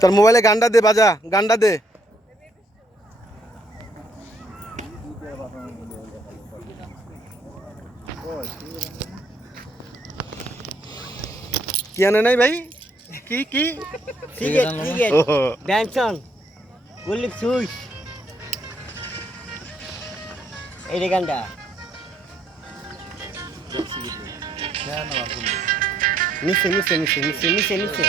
তোর মোবাইলে গানটা দে, বাজা গানটা দে। কি আনে নাই ভাই? কি কি সিগারেট সিগারেট ব্যানসন গুলিপ সুইচ এই রে গান্ডা নিচে নিচে নিচে নিচে নিচে নিচে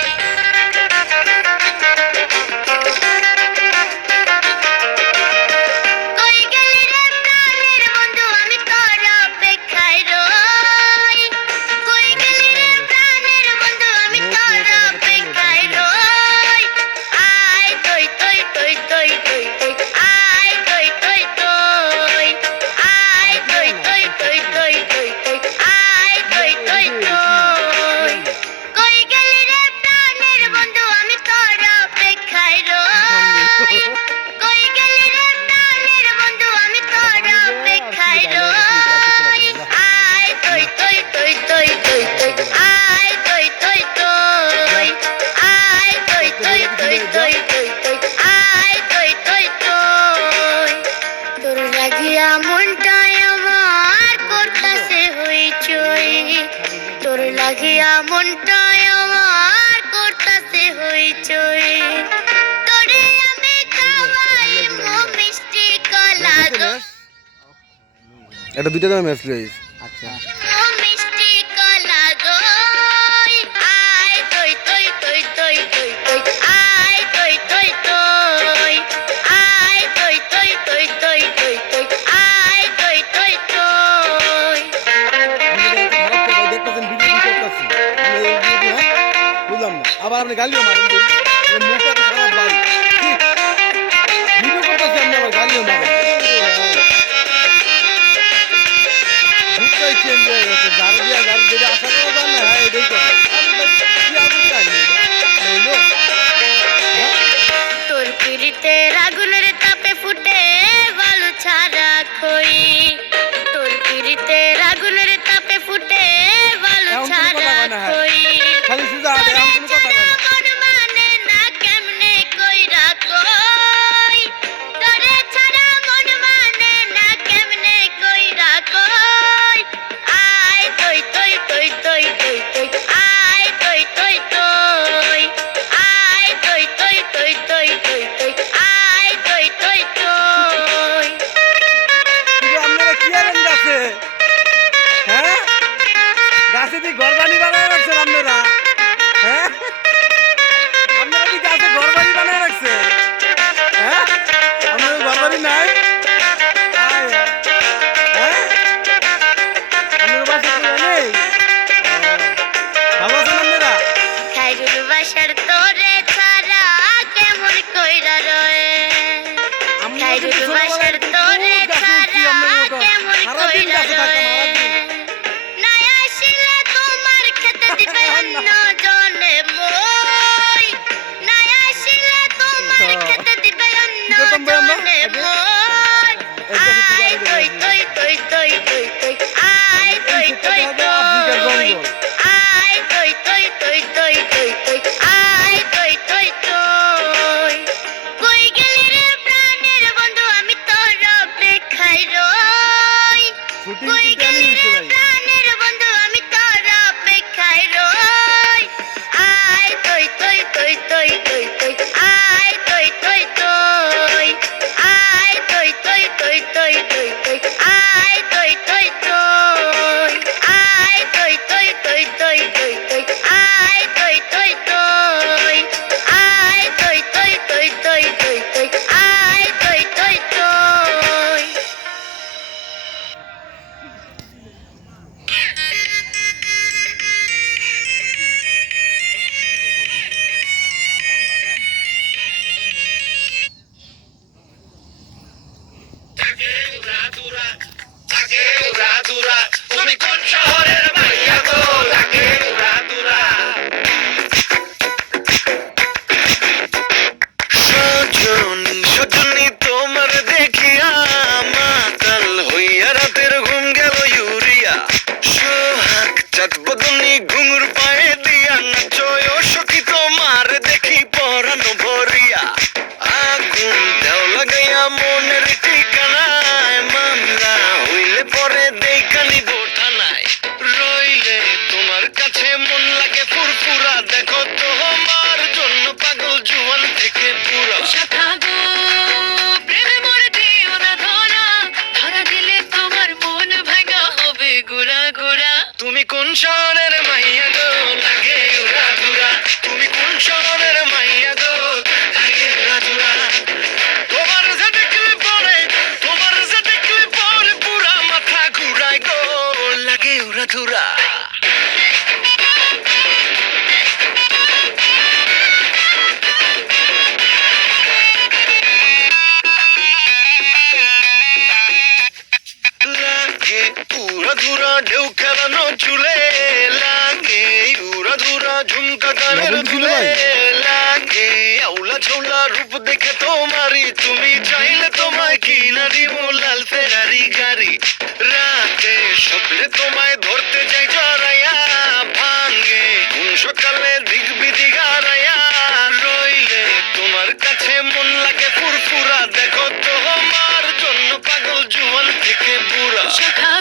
তোর লাগিয়া মনটাই আমার করতাছে হইচই তোরে আমি খাওয়াই মিষ্টি কলা গো এটা দুইটা দামে ম্যাচ লইস। আচ্ছা মিষ্টি কলা গো আয় তই তই তই তই তই তই আয় তই তই তই আয় তই তই তই তই তই তই আয় তই তই তই দেখতেছেন ভিডিও করতেছি বুঝলাম না আবার আপনি গালিও মারেন মুখটা তো খারাপ বাড়ি ভিডিও করতেছি আপনি আবার গালিও মারেন চেঞ্জ হয়ে গেছে ঝাড়ু দিয়া ঝাড়ু যেটা আশা করা যায় না হ্যাঁ এটাই করে তোর পিড়িতে আগুনের তাপে ফুটে বালু ছাড়া খই তোর পিড়িতে আগুনের তাপে ফুটে বালু ছাড়া খই খালি সুজা আদে আম কোনো কথা কয় না মানে না কেমনে কইরা কই তোরে ছাড়া মন মানে না কেমনে কইরা কই আয় তই তই তই তই তই তই আয় তই তই তই আয় তই তই তই তই তই তই আয় তই তই তই আপনারা কি আলেন গাছে হ্যাঁ গাছে কি ঘর বাড়ি বানায় রাখছেন আপনারা হ্যাঁ আপনারা কি গাছে ঘর বাড়ি বানায় রাখছেন হ্যাঁ আপনাদের ঘর বাড়ি নাই হ্যাঁ আপনাদের বাসা কি নেই ভালো আছেন আপনারা খাইরুল বাসার তোরে ছাড়া কেমন কইরা রয়ে খাইরুল বাসার তোরে ছাড়া কেমন কইরা রয়ে না আসলে তোমার খেতে দিবে অন্য জনে মই না আসলে তোমার খেতে দিবে অন্য জনে মই আয় তই তই তই তই তই তই আয় তই তই তই আয় তই তই তই তই তই তই আয় তই তই তই কই গেলি রে প্রাণের বন্ধু আমি তোর অপেক্ষায় রই কই গেলি রে প্রাণের বন্ধু আমি তোর অপেক্ষায় রই আয় তই তই তই তই তই তই আয় তই তই তই আয় তই তই তই তই তই তই আয় তই তই তই আয় তই তই তই তই তই তই আয় তই তই তই আয় তই তই তই তই তই তই আয় তই তই তই তুমি কোন শহরের মাইয়া গো লাগে উড়াদুরা সজনী সজনী তোমার দেখিয়া মাতাল হইয়া রাতের ঘুম গেল ইউরিয়া সোহাগ চাঁদ বদনী ঘুঙুর পায়ে কোন শহরের মাইয়া গো লাগে উড়া ধুরা তুমি কোন শহরের মাইয়া গো লাগে উড়া ধুরা তোমার যে দেখলে পরে পুরা মাথা ঘুরায় গো লাগে উড়া ধুরা লাগে উড়া ধুরা ঢেউ খেলানো চুলে লাগে উড়া ধুরা ঝুমকা গানের লবণ দিছিল দুলে ভাই? লাগে আউলা ছোলা রূপ দেখে তোমারি তুমি চাইলে তোমায় কিনা দিব লাল ফেরারি গাড়ি রাতে স্বপ্নে তোমায় ধরতে যাই জড়াইয়া ভাঙে কোন সকালে দিগবি দিগারাইয়া রইলে তোমার কাছে মন লাগে ফুরফুরা দেখো তোমার জন্য পাগল জুয়ান থেকে বুড়া শাখা